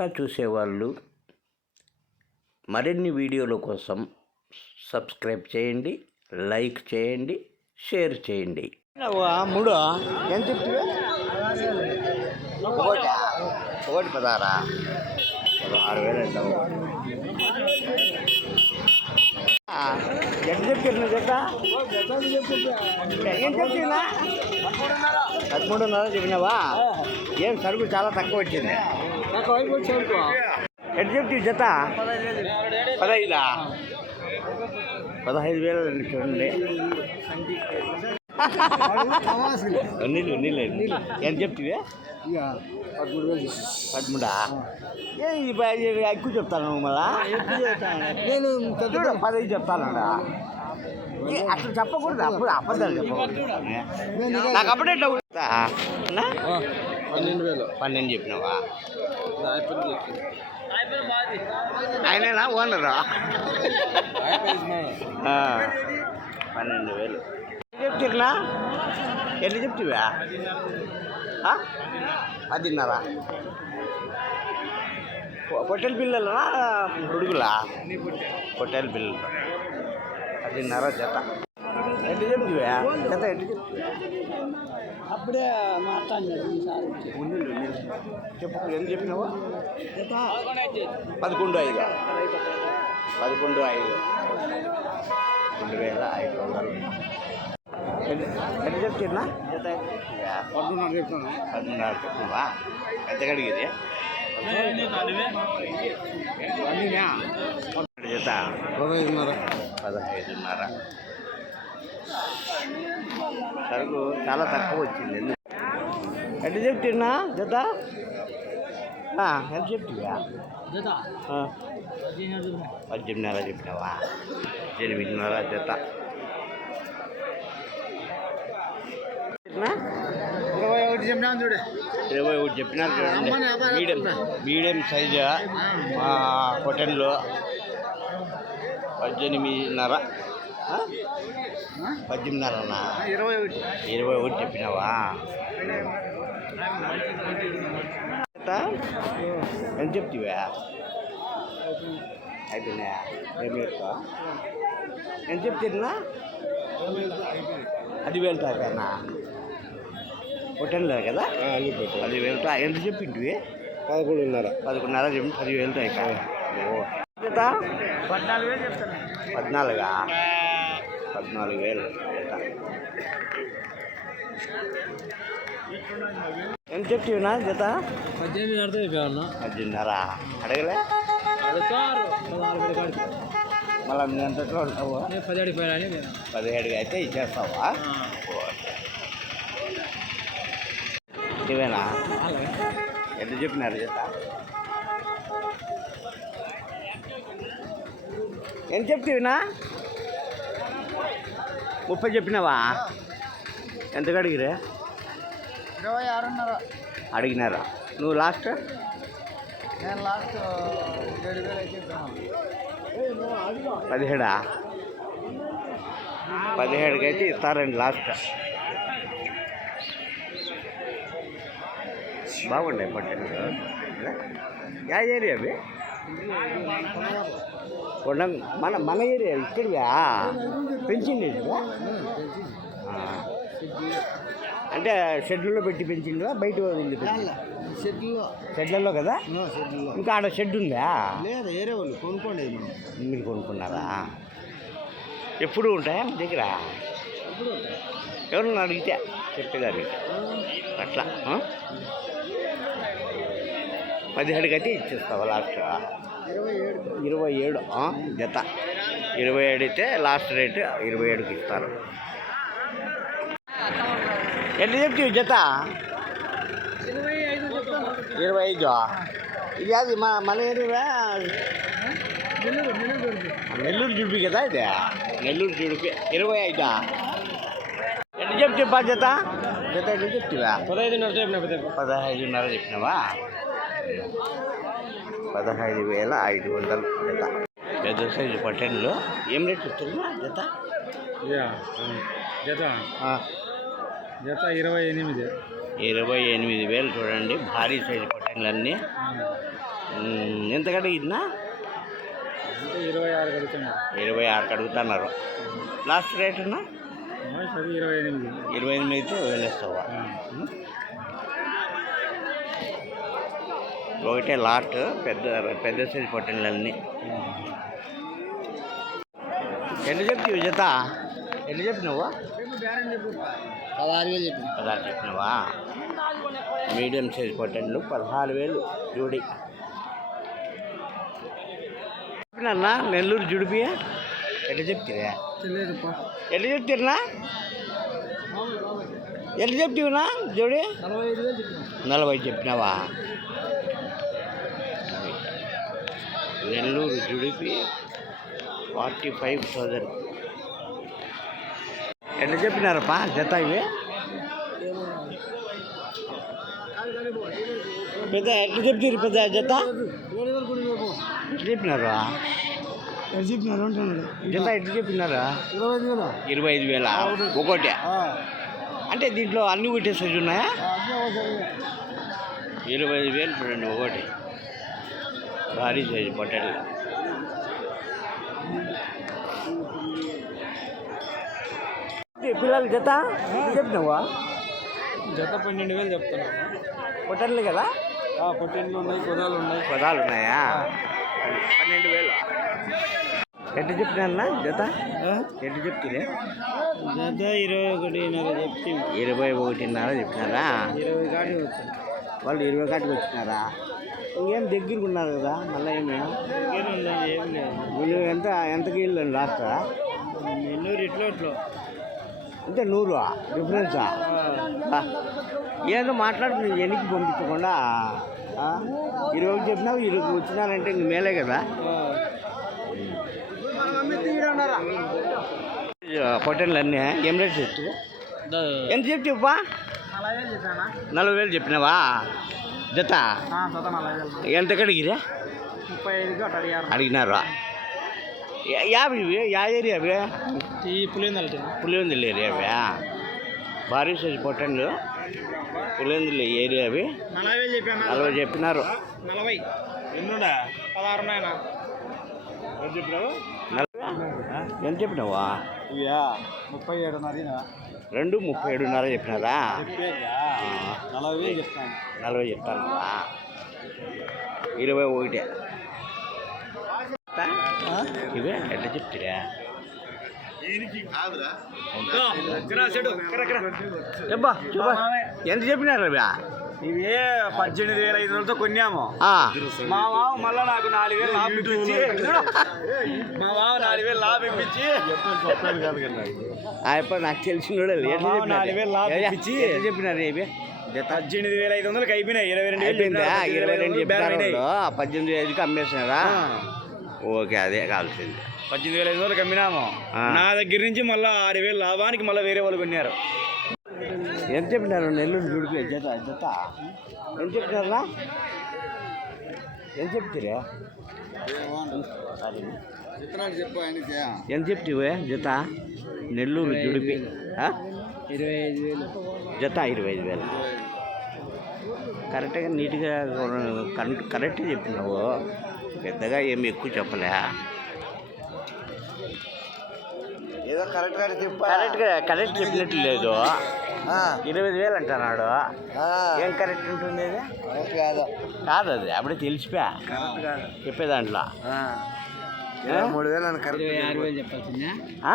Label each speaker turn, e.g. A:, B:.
A: కొత్తగా చూసేవాళ్ళు మరిన్ని వీడియోల కోసం సబ్స్క్రైబ్ చేయండి లైక్ చేయండి షేర్ చేయండి. మూడు? ఎంత ఒకటి ఒకటి పదారా పదహారు వేలు అంటావు. ఎంత చెప్తున్నా జత? ఏం చెప్తున్నా? పదమూడున్నర చెప్పినావా? ఏం సరుకు చాలా తక్కువ వచ్చింది. చెప్తుంది జత? పదహైదా? పదహైదు వేలు చూడండి నీళ్ళు నీళ్ళు ఎంత చెప్తివే పదమూడా ఏ ఈ ప- ఇది ఎక్కువ చెప్తాను మళ్ళా? నేను చూడు పదహైదు చెప్తానండా? ఏ, అసలు చెప్పకూడదు అప్పుడు అబద్ధాలు చెప్పకూడదు. నాకు అప్పుడే డౌట్?
B: పన్నెండు వేలు.
A: పన్నెండు చెప్పినావా? ఆయనేనా? ఓనరా? పన్నెండు వేలు. చెప్తున్నా ఎట్లా చెప్తివా? పదిన్నర పొట్టెల పిల్లలనా ఉడుగులా పొట్టెల పిల్లలు. పదిన్నర జత? ఎట్లా చెప్తివా? జత ఎట్లా చెప్తివా?
B: అప్పుడే మాట్లాడినాడు ఈసారి
A: చెప్పు ఎంత చెప్పినావా? పదకొండు ఐదు. పదకొండు ఐదు. రెండు వేల ఐదు వందలు. ఎన్ని చెప్తున్నా? జత
B: పద్దున్నర చెప్తాను
A: పన్నెండున్నర చెప్తున్నావా? ఎంత కడిగేది? జత
B: పదహైదున్నర
A: పదహైదున్నర. సరుకు చాలా తక్కువ వచ్చింది. ఎందుకు? ఎంత చెప్తున్నా? జత? ఆ, ఎంత చెప్తున్నా? ఆ, పద్దెనిమిదిన్నర చెప్పినావా? ఎనిమిదిన్నర జత. చెప్పినా?
B: ఇరవై ఒకటి చెప్పినా చూడే.
A: ఇరవై ఒకటి చెప్పినారు చూడండి. మీడియం మీడియం సైజు పొటెన్లు పద్దెనిమిదిన్నర. ఆ? పద్దెనిమిదిన్నరనా
B: ఇరవై ఒకటి.
A: ఇరవై ఒకటి చెప్పినావా? ఎంత? చెప్తివా? అయిపోయినాయా? ఏం చెప్తా ఎంత చెప్తున్నా అది తాకానా హోటల్లో కదా? పది వేలు తా ఎంత చెప్పింటివి?
B: పదకొండున్నర.
A: పదకొండున్నర చెప్పి పదివేలు తాకా ఓ. ఎంత?
B: పద్నాలుగు?
A: పద్నాలుగా వేలు. జత. ఎంత చెప్తివినా జత?
B: పద్దెనిమిది అర్థం చెప్పాను
A: పద్దెనిమిదిన్నర. అడగలే? మళ్ళీ మీ అంతట్లో ఉంటావు
B: పదిహేడు
A: పదిహేడుగా అయితే ఇచ్చేస్తావా? ఇవేనా? ఎంత చెప్పినారు జత? ఎంత చెప్తివినా ముప్పై చెప్పినావా? ఎంత అడిగిరే?
B: ఇరవై ఆరున్నర.
A: అడిగినారా? నువ్వు లాస్ట్
B: నేను లాస్ట్ ఏడు వేలు అయితే
A: పదిహేడా? పదిహేడుకి అయితే ఇస్తారండి లాస్ట్ బాగున్నాయి పట్టణం యా ఏరియా అవి? కొండ మన మన ఏరియా ఇక్కడివా? పెంచింది. అంటే షెడ్లలో పెట్టి పెంచిందా బయట వదిలి?
B: షెడ్లో.
A: షెడ్లలో కదా? ఇంకా ఆడ షెడ్ ఉందా?
B: లేదు వేరే వాళ్ళు కొనుక్కోండి
A: మీరు కొనుక్కున్నారా? ఎప్పుడు ఉంటాయా మీ దగ్గర? ఎవరన్నా అడిగితే చెప్పేదాన్ని అట్లా? పదిహేడుకి అయితే ఇచ్చేస్తావా లాస్ట్
B: ఇరవై ఏడు?
A: జత. ఇరవై ఏడు అయితే లాస్ట్ రేట్ ఇరవై ఏడుకి ఇస్తారు. ఎట్లా చెప్తావు జత?
B: ఇరవై ఐదు.
A: ఇది అది మన మన ఏరియా
B: నెల్లూరు
A: జుడిపి కదా ఇది? నెల్లూరు జుడిపి. ఇరవై ఐదా? ఎట్లా చెప్తే బాధ్యత జత? ఎట్లా చెప్తావా
B: పదహైదున్నర చెప్పిన
A: పదహైదున్నర చెప్పినావా? పదహైదు వేల ఐదు వందలు జత. పెద్ద సైజు పట్టెన్లు ఏం రేట్ చెప్తున్నా జత?
B: జత.
A: ఆ,
B: జత ఇరవై ఎనిమిది.
A: ఇరవై ఎనిమిది వేలు చూడండి భారీ సైజు ఉమ్, ఎంత కడిగినా?
B: అంటే ఇరవై ఆరు కడుగుతున్నాడు
A: ఇరవై ఆరుకి అడుగుతున్నారు. లాస్ట్ రేట్ అన్నా?
B: అది ఇరవై ఎనిమిది.
A: ఇరవై ఎనిమిదితో వదిలేస్తావా ఒకటే లాట్ పెద్ద పెద్ద సైజు పొట్టెళ్ళన్నీ ఎన్ని చెప్తావు జత? ఎన్ని చెప్పినావా?
B: పదహారు వేలు చెప్పి
A: పదహారు చెప్పినావా? మీడియం సైజ్ పొట్టెళ్ళు పదహారు వేలు జోడి. చెప్పినా నెల్లూరు జుడిపి ఎట్లా చెప్తారా? ఎట్లా చెప్తారా ఎట్లా చెప్తావునా జోడి?
B: నలభై
A: చెప్పినావా? నెల్లూరు జుడిపి ఫార్టీ ఫైవ్ థౌజండ్. ఎట్లా చెప్పినారప్పా జత ఇవి? పెద్ద ఎట్లా చెప్తారు పెద్ద జత? ఎట్లా చెప్పినారా?
B: చెప్పినారు
A: జత ఎట్లా చెప్పినారా?
B: ఇరవై ఐదు
A: ఇరవై ఐదు వేల? ఒకటి. అంటే దీంట్లో అన్ని ఒకటే సైజు ఉన్నాయా? ఇరవై ఐదు వేలు చూడండి ఒకటి. భారీ సైజు పొట్టెలు పిల్లలు జత? చెప్పినావా?
B: జత పన్నెండు వేలు చెప్తున్నాను
A: పొట్టెళ్ళు కదా?
B: పొట్టెళ్ళు ఉన్నాయి కుదాలు ఉన్నాయి.
A: పదాలు ఉన్నాయా? పన్నెండు వేలు? ఎట్టు చెప్పినా జత? ఎట్టు చెప్తే
B: జత ఇరవై ఒకటిన్నర చెప్తే
A: ఇరవై ఒకటిన్నర చెప్పినారా
B: ఇరవై కాడి వచ్చింది.
A: వాళ్ళు ఇరవై కాటికి వచ్చినారా? ఇంకేం దగ్గరికి ఉన్నారు కదా మళ్ళీ ఏమి?
B: ఏం లేదు
A: వీళ్ళు ఎంత ఎంతకి వీళ్ళు లాస్ట్?
B: ఎన్నూరు ఇట్లో ఇట్లో.
A: అంటే నూరు డిఫరెన్సా? ఏదో మాట్లాడు నేను ఎన్నికి పంపించకుండా. ఇరవై ఒకటి చెప్పినావు ఇరవై వచ్చినారంటే ఇంక మేలే కదా. పొట్టెళ్ళు అన్నీ ఏం రేట్ చెప్తు ఎంత చెప్తావా
B: నలభై వేలు
A: చెప్పినావా? జత? ఎంత కడిగిరా
B: ముప్పై ఐదుకి
A: అడిగినారు? యా- యాభై ఇవి యా ఏరియా అవి
B: ఈ పులిందల
A: పులివెందులు ఏరియా అవి భారీ సైజు పొట్టండ్లు పులివెందులు ఏరియా అవి
B: నలభై చెప్పాను.
A: నలభై చెప్పినారు.
B: నలభై. ఎన్నుడా? పదహారు
A: ఎంత చెప్పినావా?
B: ఇవ్యా? ముప్పై ఏడున్నర
A: రెండు ముప్పై ఏడున్నర చెప్పినారా
B: నలభై చెప్తాను.
A: నలభై చెప్తాను. ఇరవై ఒకటి. ఇవే? ఎట్లా చెప్తారా? ఎంత చెప్పినారు
B: ఇవి పద్దెనిమిది వేల ఐదు వందలతో కొన్నాము. మా మామ మళ్ళా నాకు నాలుగు వేలు లాభం ఇప్పించి. మా మామ నాలుగు వేలు లాభం ఇప్పించి.
A: యప్ప నాకు. తెలిసిన
B: నాలుగు వేలు లాభం ఇప్పించి.
A: చెప్పినారు ఇవి?
B: పద్దెనిమిది వేల ఐదు వందలకి అయిపోయినాయి. ఇరవై రెండు
A: అయిపోయిందా? ఇరవై రెండు చెప్పినారు పద్దెనిమిది ఐదుకి అమ్మేసినారా. ఓకే అదే కావాల్సింది.
B: పద్దెనిమిది వేల ఐదు వందలకి అమ్మినాము. నా దగ్గర నుంచి మళ్ళీ ఆరు వేలు లాభానికి మళ్ళీ వేరే వాళ్ళు కొన్నారు.
A: ఎంత చెప్పినారు? నెల్లూరు గుడికి జత జత. ఎంత చెప్పినారా ఎంత చెప్తారా? ఎంత చెప్తివే? జత? నెల్లూరు జుడిపి?
B: ఇరవై ఐదు వేలు
A: జత ఇరవై ఐదు వేలు. కరెక్ట్గా నీట్గా కరెక్ట్ కరెక్ట్గా చెప్పినావు. పెద్దగా ఏమి ఎక్కువ చెప్పలే.
B: ఏదో కరెక్ట్గా చెప్పా.
A: కరెక్ట్గా కరెక్ట్ చెప్పినట్టు లేదు. ఇరవై వేలు అంటున్నాడు. ఏం కరెక్ట్ ఉంటుంది ఇది
B: కాదు.
A: కాదు అది అప్పుడే తెలిసిపోయా? చెప్పే దాంట్లో
B: మూడు వేలు అని కరెక్ట్ ఇరవై ఆరు వేలు చెప్పాల్సిందే.
A: ఆ?